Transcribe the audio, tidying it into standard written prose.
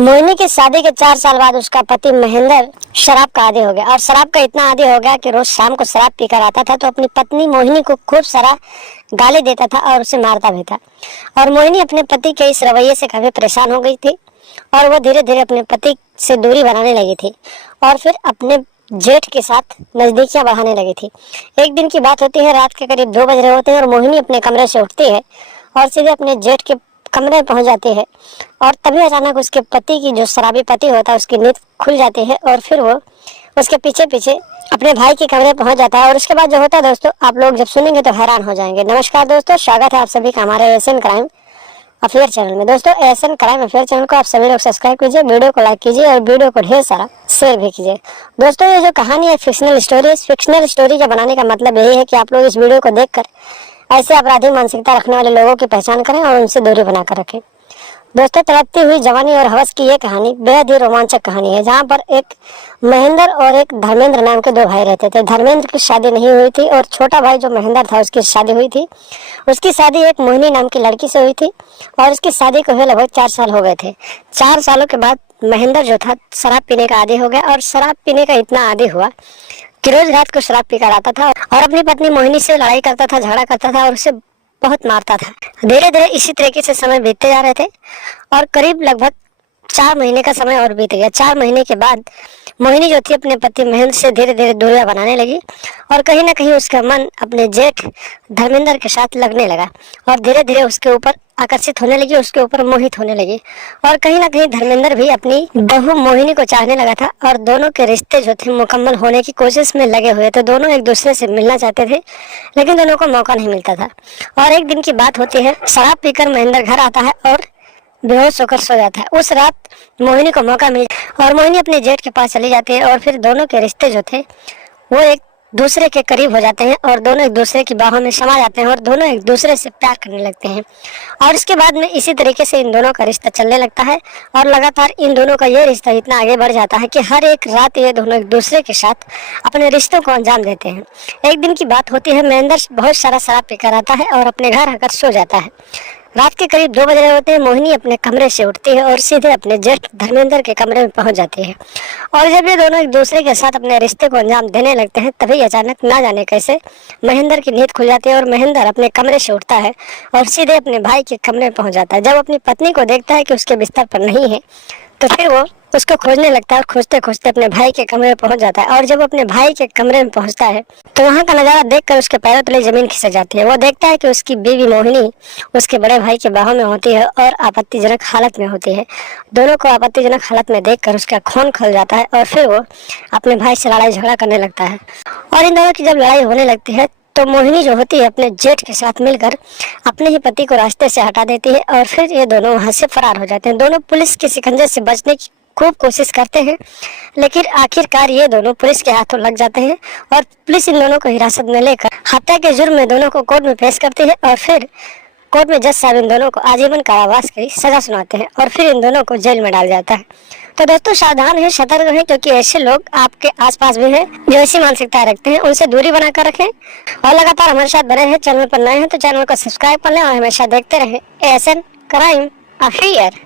मोहिनी की शादी के 4 साल बाद उसका पति महेंद्र शराब का आदी हो गया और शराब का इतना आदी हो गया कि रोज शाम को शराब पीकर आता था तो अपनी पत्नी मोहिनी को खूब सारा गाली देता था और उसे मारता भी था। और मोहिनी अपने पति के इस रवैये से काफी परेशान हो गई थी और वो धीरे धीरे अपने पति से दूरी बनाने लगी थी और फिर अपने जेठ के साथ नजदीकियां बढ़ाने लगी थी। एक दिन की बात होती है, रात के करीब 2 बज रहे होते हैं और मोहिनी अपने कमरे से उठती है और सीधे अपने जेठ के कमरे में पहुंच जाती है और तभी अचानक उसके पति की, जो शराबी पति होता है, उसकी नींद खुल जाती है और फिर वो उसके पीछे पीछे अपने भाई के कमरे पहुंच जाता है। और उसके बाद जो होता है दोस्तों, आप लोग जब सुनेंगे तो हैरान हो जाएंगे। नमस्कार दोस्तों, स्वागत है आप सभी का हमारे एशियन क्राइम अफेयर चैनल में। दोस्तों, एशियन क्राइम अफेयर चैनल को आप सभी लोग सब्सक्राइब कीजिए, वीडियो को लाइक कीजिए और वीडियो को ढेर सारा शेयर भी कीजिए। दोस्तों, ये जो कहानी है फिक्शनल स्टोरी, इस फिक्शनल स्टोरी का बनाने का मतलब यही है कि आप लोग इस वीडियो को देखकर ऐसे आपराधिक मानसिकता रखने वाले लोगों की पहचान करें और उनसे दूरी बनाकर रखें। दोस्तों, तड़पती हुई जवानी और हवस की ये कहानी बेहद ही रोमांचक कहानी है, जहाँ पर एक महेंद्र और एक धर्मेंद्र नाम के 2 भाई रहते थे। धर्मेंद्र की शादी नहीं हुई थी और छोटा भाई जो महेंद्र था उसकी शादी हुई थी। उसकी शादी एक मोहिनी नाम की लड़की से हुई थी और उसकी शादी को हुए लगभग 4 साल हो गए थे। 4 सालों के बाद महेंद्र जो था शराब पीने का आदी हो गया और शराब पीने का इतना आदी हुआ कि रोज रात को शराब पीकर आता था और अपनी पत्नी मोहिनी से लड़ाई करता था, झगड़ा करता था और उसे बहुत मारता था। धीरे धीरे इसी तरीके से समय बीतते जा रहे थे और करीब लगभग 4 महीने का समय और बीत गया। 4 महीने के बाद मोहिनी जो थी अपने पति महेंद्र से धीरे धीरे दूरियां बनाने लगी और कहीं ना कहीं उसका मन अपने जेठ धर्मेंद्र के साथ लगने लगा और धीरे धीरे उसके ऊपर आकर्षित होने लगी, उसके ऊपर मोहित होने लगी। और कहीं ना कहीं धर्मेंद्र भी अपनी बहू मोहिनी को चाहने लगा था और दोनों के रिश्ते जो थे मुकम्मल होने की कोशिश में लगे हुए थे। दोनों एक दूसरे से मिलना चाहते थे लेकिन दोनों को मौका नहीं मिलता था। और एक दिन की बात होती है, शराब पीकर महेंद्र घर आता है और बेहोश होकर सो जाता है। उस रात मोहिनी को मौका मिल और मोहिनी अपने जेठ के पास चली जाती है और फिर दोनों के रिश्ते जो थे वो एक दूसरे के करीब हो जाते हैं और दोनों एक दूसरे की बाहों में समा जाते हैं और दोनों एक दूसरे से प्यार करने लगते हैं। और इसके बाद में इसी तरीके से इन दोनों का रिश्ता चलने लगता है और लगातार इन दोनों का ये रिश्ता इतना आगे बढ़ जाता है कि हर एक रात ये दोनों एक दूसरे के साथ अपने रिश्तों को अंजाम देते हैं। एक दिन की बात होती है, महेंद्र बहुत सारा शराब पीकर आता है और अपने घर आकर सो जाता है। रात के करीब 2 बज रहे होते हैं। मोहिनी अपने कमरे से उठती है और सीधे अपने जेठ धर्मेंद्र के कमरे में पहुंच जाती है और जब ये दोनों एक दूसरे के साथ अपने रिश्ते को अंजाम देने लगते हैं तभी अचानक ना जाने कैसे महेंद्र की नींद खुल जाती है और महेंद्र अपने कमरे से उठता है और सीधे अपने भाई के कमरे में पहुंच जाता है। जब अपनी पत्नी को देखता है कि उसके बिस्तर पर नहीं है तो फिर वो उसको खोजने लगता है और खोजते खोजते अपने भाई के कमरे में पहुंच जाता है। और जब अपने भाई के कमरे में पहुंचता है तो वहां का नजारा देखकर उसके पैरों तले जमीन खिसक जाती है। वो देखता है कि उसकी बीवी मोहिनी उसके बड़े भाई के बाहों में होती है और आपत्तिजनक हालत में होती है। दोनों को आपत्तिजनक हालत में देखकर उसका खून खौल जाता है और फिर वो अपने भाई से लड़ाई झगड़ा करने लगता है। और इन दोनों की जब लड़ाई होने लगती है तो मोहिनी जो होती है अपने जेठ के साथ मिलकर अपने ही पति को रास्ते से हटा देती है और फिर ये दोनों वहां से फरार हो जाते हैं। दोनों पुलिस के शिकंजे से बचने की खूब कोशिश करते हैं लेकिन आखिरकार ये दोनों पुलिस के हाथों लग जाते हैं और पुलिस इन दोनों को हिरासत में लेकर हत्या के जुर्म में दोनों को कोर्ट में पेश करती है और फिर कोर्ट में जज साहब इन दोनों को आजीवन कारावास की सजा सुनाते हैं और फिर इन दोनों को जेल में डाल जाता है। तो दोस्तों, सावधान है, सतर्क हैं, क्योंकि ऐसे लोग आपके आसपास भी हैं जो ऐसी मानसिकता रखते हैं। उनसे दूरी बनाकर रखें और लगातार हमारे साथ बने हैं। चैनल पर नए हैं तो चैनल को सब्सक्राइब कर लें और हमेशा देखते रहें एशियन क्राइम अफेयर।